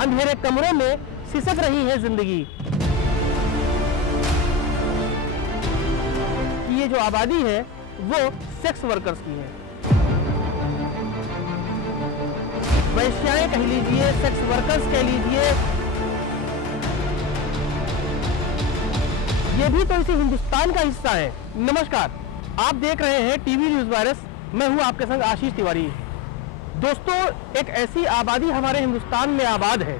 अंधेरे कमरों में सिसक रही है जिंदगी। ये जो आबादी है वो सेक्स वर्कर्स की है। वैश्याएं कह लीजिए, सेक्स वर्कर्स कह लीजिए, ये भी तो इसी हिंदुस्तान का हिस्सा है। नमस्कार, आप देख रहे हैं टीवी न्यूज वायरस। मैं हूं आपके संग आशीष तिवारी। दोस्तों, एक ऐसी आबादी हमारे हिंदुस्तान में आबाद है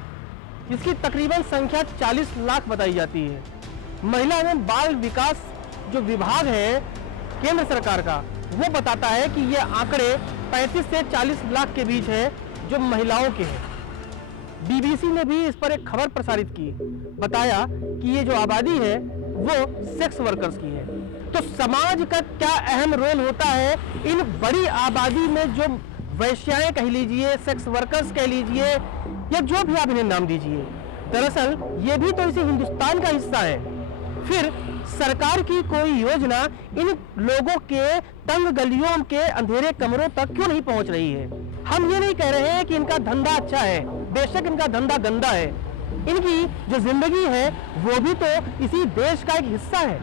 जिसकी तकरीबन संख्या 40 लाख बताई जाती है। महिला एवं बाल विकास जो विभाग है केंद्र सरकार का, वो बताता है कि ये आंकड़े 35 से 40 लाख के बीच है जो महिलाओं के हैं। बीबीसी ने भी इस पर एक खबर प्रसारित की, बताया कि ये जो आबादी है वो सेक्स वर्कर्स की है। तो समाज का क्या अहम रोल होता है इन बड़ी आबादी में, जो वैश्याएं कह लीजिए, सेक्स वर्कर्स कह लीजिए, या जो भी आप इन्हें नाम दीजिए। दरअसल ये भी तो इसी हिंदुस्तान का हिस्सा है। फिर सरकार की कोई योजना इन लोगों के तंग गलियों के अंधेरे कमरों तक क्यों नहीं पहुंच रही है? हम ये नहीं कह रहे हैं कि इनका धंधा अच्छा है, बेशक इनका धंधा गंदा है। इनकी जो जिंदगी है वो भी तो इसी देश का एक हिस्सा है।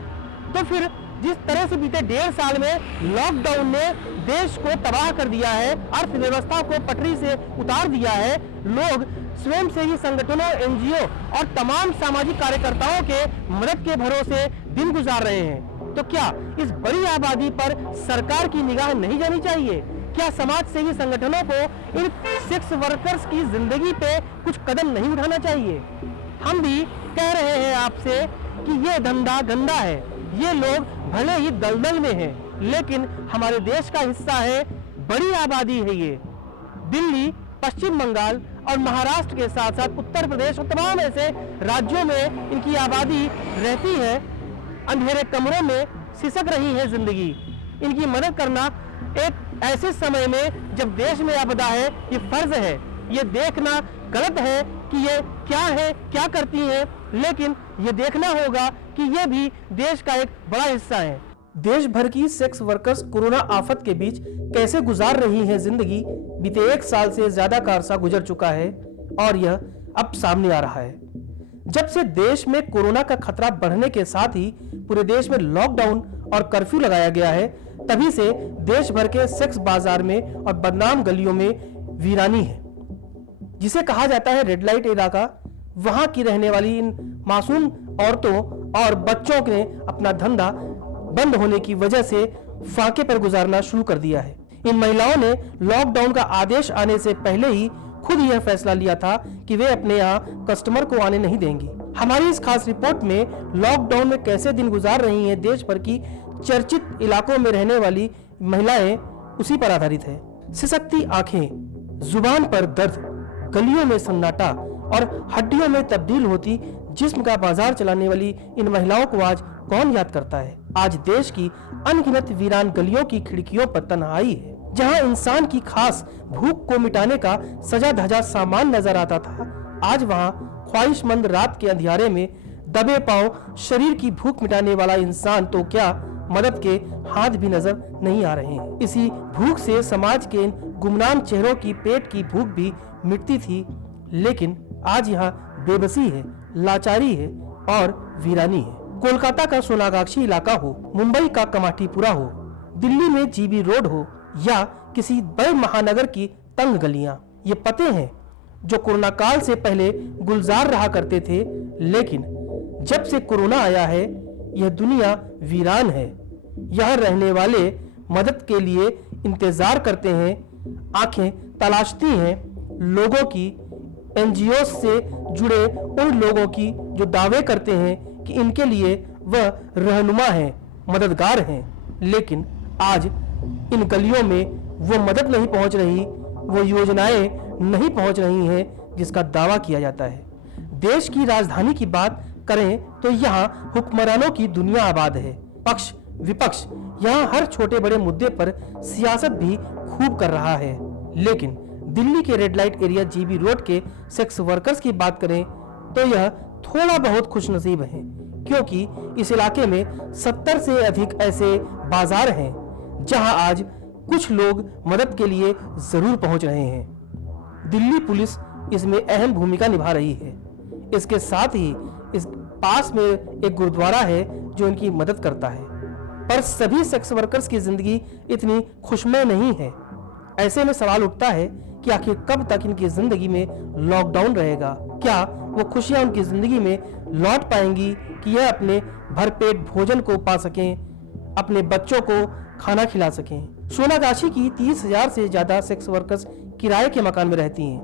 तो फिर जिस तरह से बीते 1.5 साल में लॉकडाउन ने देश को तबाह कर दिया है, अर्थव्यवस्था को पटरी से उतार दिया है, लोग स्वयंसेवी संगठनों, एनजीओ और तमाम सामाजिक कार्यकर्ताओं के मदद के भरोसे दिन गुजार रहे हैं। तो क्या इस बड़ी आबादी पर सरकार की निगाह नहीं जानी चाहिए? क्या समाज सेवी संगठनों को इन सेक्स वर्कर्स की जिंदगी पे कुछ कदम नहीं उठाना चाहिए? हम भी कह रहे हैं आपसे कि ये धंधा गंदा है, ये लोग भले ही दलदल में हैं, लेकिन हमारे देश का हिस्सा है, बड़ी आबादी है ये। दिल्ली, पश्चिम बंगाल और महाराष्ट्र के साथ साथ उत्तर प्रदेश और तमाम ऐसे राज्यों में इनकी आबादी रहती है। अंधेरे कमरों में सिसक रही है जिंदगी। इनकी मदद करना एक ऐसे समय में जब देश में आपदा है, ये फर्ज है। ये देखना गलत है कि ये क्या है, क्या करती हैं, लेकिन ये देखना होगा कि ये भी देश का एक बड़ा हिस्सा है। देश भर की सेक्स वर्कर्स कोरोना आफत के बीच कैसे गुजार रही हैं जिंदगी, बीते 1 साल से ज्यादा का अरसा गुजर चुका है और यह अब सामने आ रहा है। जब से देश में कोरोना का खतरा बढ़ने के साथ ही पूरे देश में लॉकडाउन और कर्फ्यू लगाया गया है, तभी से देश भर के सेक्स बाजार में और बदनाम गलियों में वीरानी है। जिसे कहा जाता है रेड लाइट इलाका, वहां की रहने वाली इन मासूम औरतों और बच्चों ने अपना धंधा बंद होने की वजह से फाके पर गुजारना शुरू कर दिया है। इन महिलाओं ने लॉकडाउन का आदेश आने से पहले ही खुद यह फैसला लिया था कि वे अपने यहाँ कस्टमर को आने नहीं देंगी। हमारी इस खास रिपोर्ट में लॉकडाउन में कैसे दिन गुजार रही हैं देश भर की चर्चित इलाकों में रहने वाली महिलाएं, उसी पर आधारित है। सिसकती आंखें, जुबान पर दर्द, गलियों में सन्नाटा और हड्डियों में तब्दील होती जिस्म का बाजार चलाने वाली इन महिलाओं को आज कौन याद करता है? आज देश की अनगिनत वीरान गलियों की खिड़कियों पर तन्हाई है। जहां इंसान की खास भूख को मिटाने का सजा धजा सामान नजर आता था, आज वहां ख्वाहिशमंद रात के अंधियारे में दबे पांव शरीर की भूख मिटाने वाला इंसान तो क्या, मदद के हाथ भी नजर नहीं आ रहे हैं। इसी भूख से समाज के इन गुमनाम चेहरों की पेट की भूख भी मिटती थी, लेकिन आज यहाँ बेबसी है, लाचारी है और वीरानी है। कोलकाता का सोनागाछी इलाका हो, मुंबई का कमाटीपुरा हो, दिल्ली में जीबी रोड हो या किसी बड़े महानगर की तंग गलियां, ये पते हैं जो कोरोना काल से पहले गुलजार रहा करते थे, लेकिन जब से कोरोना आया है यह दुनिया वीरान है। यहाँ रहने वाले मदद के लिए इंतजार करते हैं, आंखें तलाशती हैं लोगों की, एनजीओ से जुड़े उन लोगों की जो दावे करते हैं कि इनके लिए वह रहनुमा हैं, मददगार हैं, लेकिन आज इन गलियों में वो मदद नहीं पहुंच रही, वो योजनाएं नहीं पहुंच रही हैं जिसका दावा किया जाता है। देश की राजधानी की बात करें तो यहाँ हुक्मरानों की दुनिया आबाद है। पक्ष विपक्ष यहाँ हर छोटे बड़े मुद्दे पर सियासत भी खूब कर रहा है, लेकिन दिल्ली के red light area GB road के सेक्स वर्कर्स की बात करें तो यह थोड़ा बहुत खुशनसीब है, क्योंकि इस इलाके में 70 से अधिक ऐसे बाजार हैं जहां आज कुछ लोग मदद के लिए जरूर पहुंच रहे हैं। दिल्ली पुलिस इसमें अहम भूमिका निभा रही है। इसके साथ ही इस पास में एक गुरुद्वारा है जो इनकी मदद करता है। पर सभी सेक्स वर्कर्स की जिंदगी इतनी खुशमय नहीं है। ऐसे में सवाल उठता है कि आखिर कब तक इनकी जिंदगी में लॉकडाउन रहेगा? क्या वो खुशियां उनकी जिंदगी में लौट पाएंगी कि यह अपने भरपेट भोजन को पा सकें, अपने बच्चों को खाना खिला सकें? सोनागाछी की 30,000 से ज्यादा सेक्स वर्कर्स किराए के मकान में रहती हैं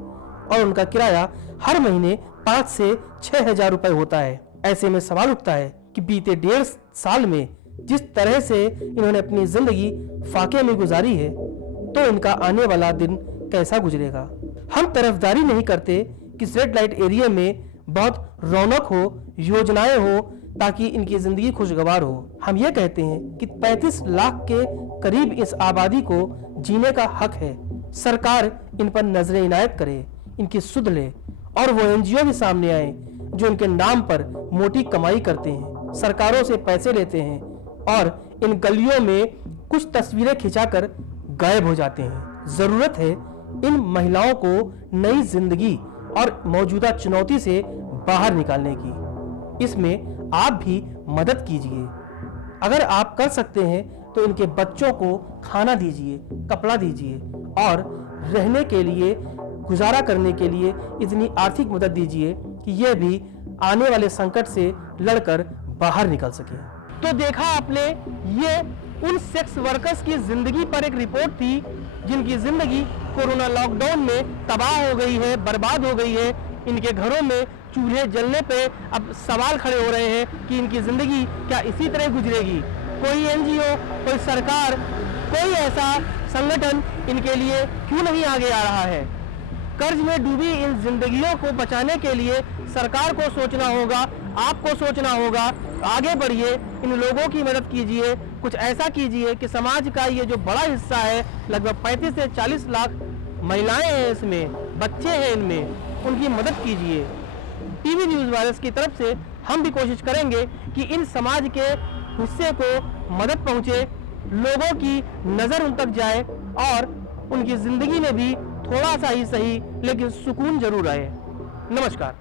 और उनका किराया हर महीने 5 से 6,000 रुपए होता है। ऐसे में सवाल उठता है कि बीते 1.5 साल में जिस तरह से इन्होंने अपनी जिंदगी फाके में गुजारी है, तो इनका आने वाला दिन कैसा गुजरेगा? हम तरफदारी नहीं करते कि रेड लाइट एरिया में बहुत रौनक हो, योजनाएं हो, ताकि इनकी जिंदगी खुशगवार हो। हम ये कहते हैं कि 35 लाख के करीब इस आबादी को जीने का हक है। सरकार इन पर नजरें इनायत करे, इनकी सुध ले और वो एनजीओ भी सामने आए जो इनके नाम पर मोटी कमाई करते हैं, सरकारों से पैसे लेते हैं और इन गलियों में कुछ तस्वीरें खिंचाकर गायब हो जाते हैं। जरूरत है इन महिलाओं को नई जिंदगी और मौजूदा चुनौती से बाहर निकालने की। इसमें आप भी मदद कीजिए। अगर आप कर सकते हैं तो इनके बच्चों को खाना दीजिए, कपड़ा दीजिए और रहने के लिए, गुजारा करने के लिए इतनी आर्थिक मदद दीजिए कि यह भी आने वाले संकट से लड़कर बाहर निकल सके। तो देखा आपने, ये उन सेक्स वर्कर्स की जिंदगी पर एक रिपोर्ट थी जिनकी जिंदगी कोरोना लॉकडाउन में तबाह हो गई है, बर्बाद हो गई है। इनके घरों में चूल्हे जलने पे अब सवाल खड़े हो रहे हैं कि इनकी जिंदगी क्या इसी तरह गुजरेगी? कोई एनजीओ, कोई सरकार, कोई ऐसा संगठन इनके लिए क्यों नहीं आगे आ रहा है? कर्ज में डूबी इन जिंदगियों को बचाने के लिए सरकार को सोचना होगा, आपको सोचना होगा। आगे बढ़िए, इन लोगों की मदद कीजिए, कुछ ऐसा कीजिए कि समाज का ये जो बड़ा हिस्सा है, लगभग 35 से 40 लाख महिलाएं हैं, इसमें बच्चे हैं, इनमें उनकी मदद कीजिए। टीवी न्यूज़ वायरस की तरफ से हम भी कोशिश करेंगे कि इन समाज के हिस्से को मदद पहुंचे, लोगों की नज़र उन तक जाए और उनकी ज़िंदगी में भी थोड़ा सा ही सही लेकिन सुकून जरूर आए। नमस्कार।